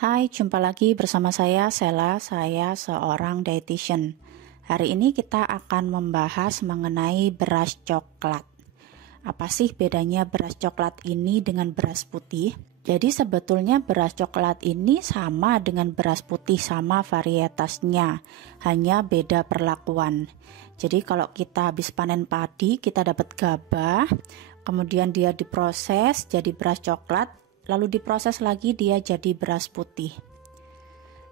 Hai, jumpa lagi bersama saya Sela, saya seorang dietitian. Hari ini kita akan membahas mengenai beras coklat. Apa sih bedanya beras coklat ini dengan beras putih? Jadi sebetulnya beras coklat ini sama dengan beras putih, sama varietasnya, hanya beda perlakuan. Jadi kalau kita habis panen padi, kita dapat gabah, kemudian dia diproses jadi beras coklat, lalu diproses lagi dia jadi beras putih.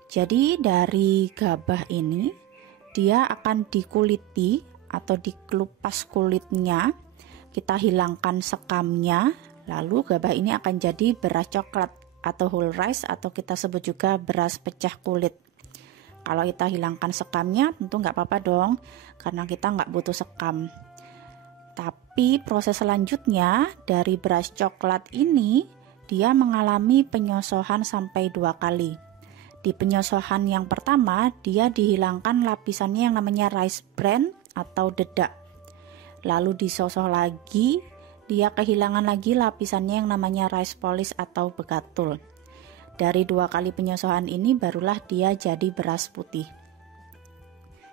Jadi dari gabah ini dia akan dikuliti atau dikelupas kulitnya, kita hilangkan sekamnya, lalu gabah ini akan jadi beras coklat atau whole rice atau kita sebut juga beras pecah kulit. Kalau kita hilangkan sekamnya tentu nggak apa-apa dong, karena kita nggak butuh sekam. Tapi proses selanjutnya dari beras coklat ini dia mengalami penyosohan sampai 2 kali. Di penyosohan yang pertama, dia dihilangkan lapisannya yang namanya rice bran atau dedak. Lalu disosoh lagi, dia kehilangan lagi lapisannya yang namanya rice polish atau bekatul. Dari 2 kali penyosohan ini barulah dia jadi beras putih.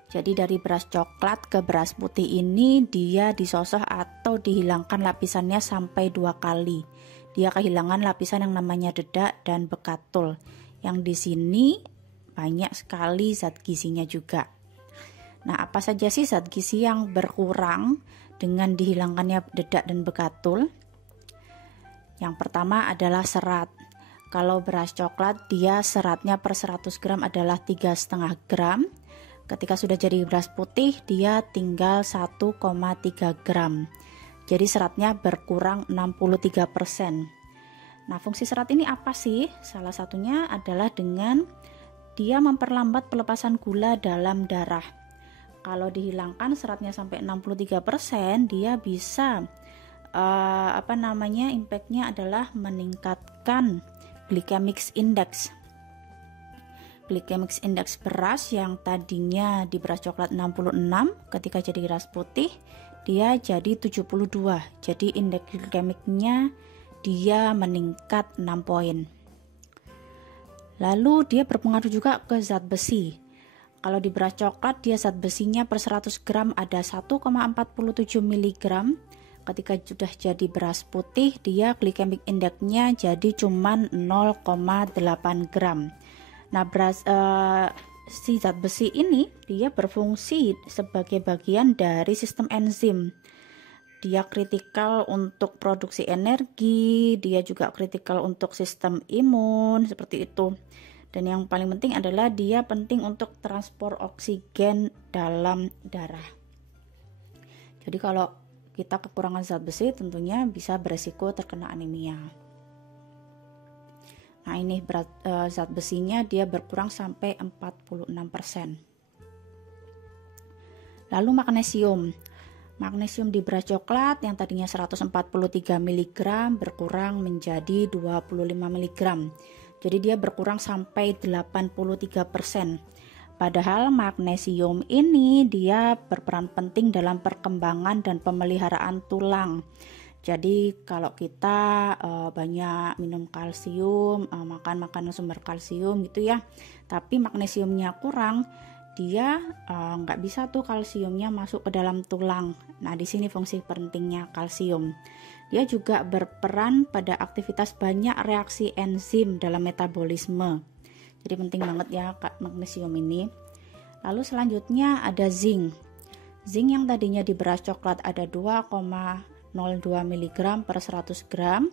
Jadi dari beras coklat ke beras putih ini dia disosoh atau dihilangkan lapisannya sampai 2 kali. Dia kehilangan lapisan yang namanya dedak dan bekatul. Yang di sini banyak sekali zat gizinya juga. Nah, apa saja sih zat gizi yang berkurang dengan dihilangkannya dedak dan bekatul? Yang pertama adalah serat. Kalau beras coklat dia seratnya per 100 gram adalah 3,5 gram. Ketika sudah jadi beras putih dia tinggal 1,3 gram. Jadi seratnya berkurang 63%. Nah, fungsi serat ini apa sih? Salah satunya adalah dengan dia memperlambat pelepasan gula dalam darah. Kalau dihilangkan seratnya sampai 63%, dia bisa impactnya adalah meningkatkan glycemic index. Glycemic index beras yang tadinya di beras coklat 66, ketika jadi beras putih dia jadi 72. Jadi indeks glikemiknya dia meningkat 6 poin. Lalu dia berpengaruh juga ke zat besi. Kalau di beras coklat dia zat besinya per 100 gram ada 1,47 mg. Ketika sudah jadi beras putih dia glycemic indexnya jadi cuman 0,8 gram. Nah, si zat besi ini dia berfungsi sebagai bagian dari sistem enzim. Dia kritikal untuk produksi energi, dia juga kritikal untuk sistem imun, seperti itu. Dan yang paling penting adalah dia penting untuk transport oksigen dalam darah. Jadi kalau kita kekurangan zat besi tentunya bisa beresiko terkena anemia. Nah, ini zat besinya dia berkurang sampai 46%. Lalu magnesium. Magnesium di beras coklat yang tadinya 143 mg berkurang menjadi 25 mg. Jadi dia berkurang sampai 83%. Padahal magnesium ini dia berperan penting dalam perkembangan dan pemeliharaan tulang. Jadi kalau kita banyak minum kalsium, makan makanan sumber kalsium gitu ya, tapi magnesiumnya kurang, dia nggak bisa tuh kalsiumnya masuk ke dalam tulang. Nah, di sini fungsi pentingnya kalsium. Dia juga berperan pada aktivitas banyak reaksi enzim dalam metabolisme. Jadi penting banget ya magnesium ini. Lalu selanjutnya ada zinc. Zinc yang tadinya di beras coklat ada 2,02 mg per 100 gram,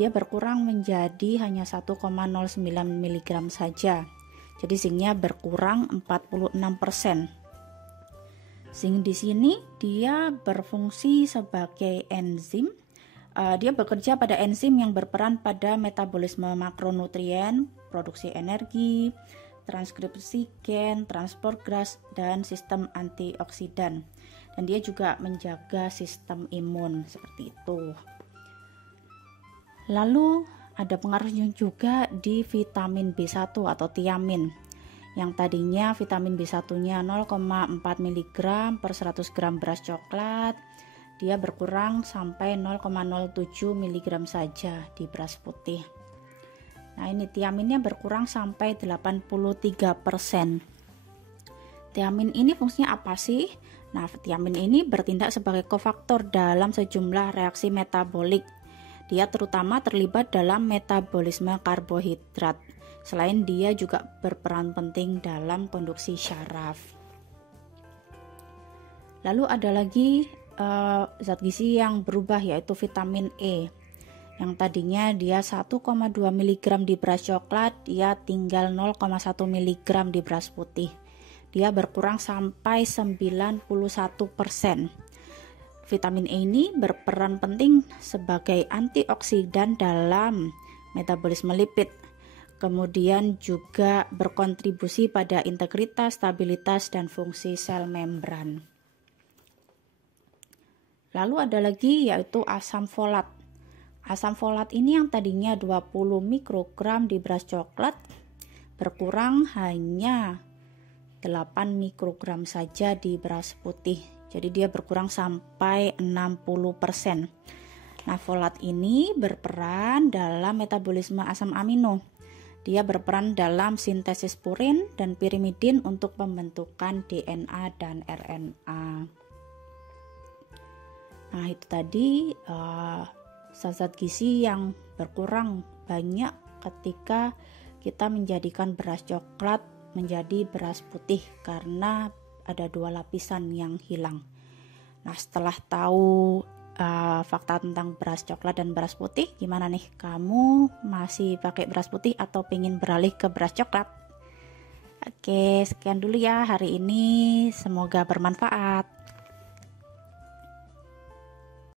dia berkurang menjadi hanya 1,09 mg saja. Jadi zincnya berkurang 46%. Zinc di sini dia berfungsi sebagai enzim. Dia bekerja pada enzim yang berperan pada metabolisme makronutrien, produksi energi, transkripsi gen, transport gas, dan sistem antioksidan. Dan dia juga menjaga sistem imun seperti itu. Lalu ada pengaruhnya juga di vitamin B1 atau tiamin. Yang tadinya vitamin B1-nya 0,4 mg per 100 gram beras coklat, dia berkurang sampai 0,07 mg saja di beras putih. Nah, ini tiaminnya berkurang sampai 83%. Tiamin ini fungsinya apa sih? Nah, tiamin ini bertindak sebagai kofaktor dalam sejumlah reaksi metabolik. Dia terutama terlibat dalam metabolisme karbohidrat. Selain dia juga berperan penting dalam konduksi syaraf. Lalu ada lagi zat gizi yang berubah, yaitu vitamin E. Yang tadinya dia 1,2 mg di beras coklat, dia tinggal 0,1 mg di beras putih. Dia berkurang sampai 91%. Vitamin E ini berperan penting sebagai antioksidan dalam metabolisme lipid. Kemudian juga berkontribusi pada integritas, stabilitas, dan fungsi sel membran. Lalu ada lagi yaitu asam folat. Asam folat ini yang tadinya 20 mikrogram di beras coklat berkurang hanya 8 mikrogram saja di beras putih. Jadi dia berkurang sampai 60%. Nah, folat ini berperan dalam metabolisme asam amino. Dia berperan dalam sintesis purin dan pirimidin untuk pembentukan DNA dan RNA. Nah, itu tadi zat-zat gizi yang berkurang banyak ketika kita menjadikan beras coklat menjadi beras putih karena ada 2 lapisan yang hilang. Nah, setelah tahu fakta tentang beras coklat dan beras putih, gimana nih? Kamu masih pakai beras putih atau pengen beralih ke beras coklat? Oke, sekian dulu ya hari ini. Semoga bermanfaat.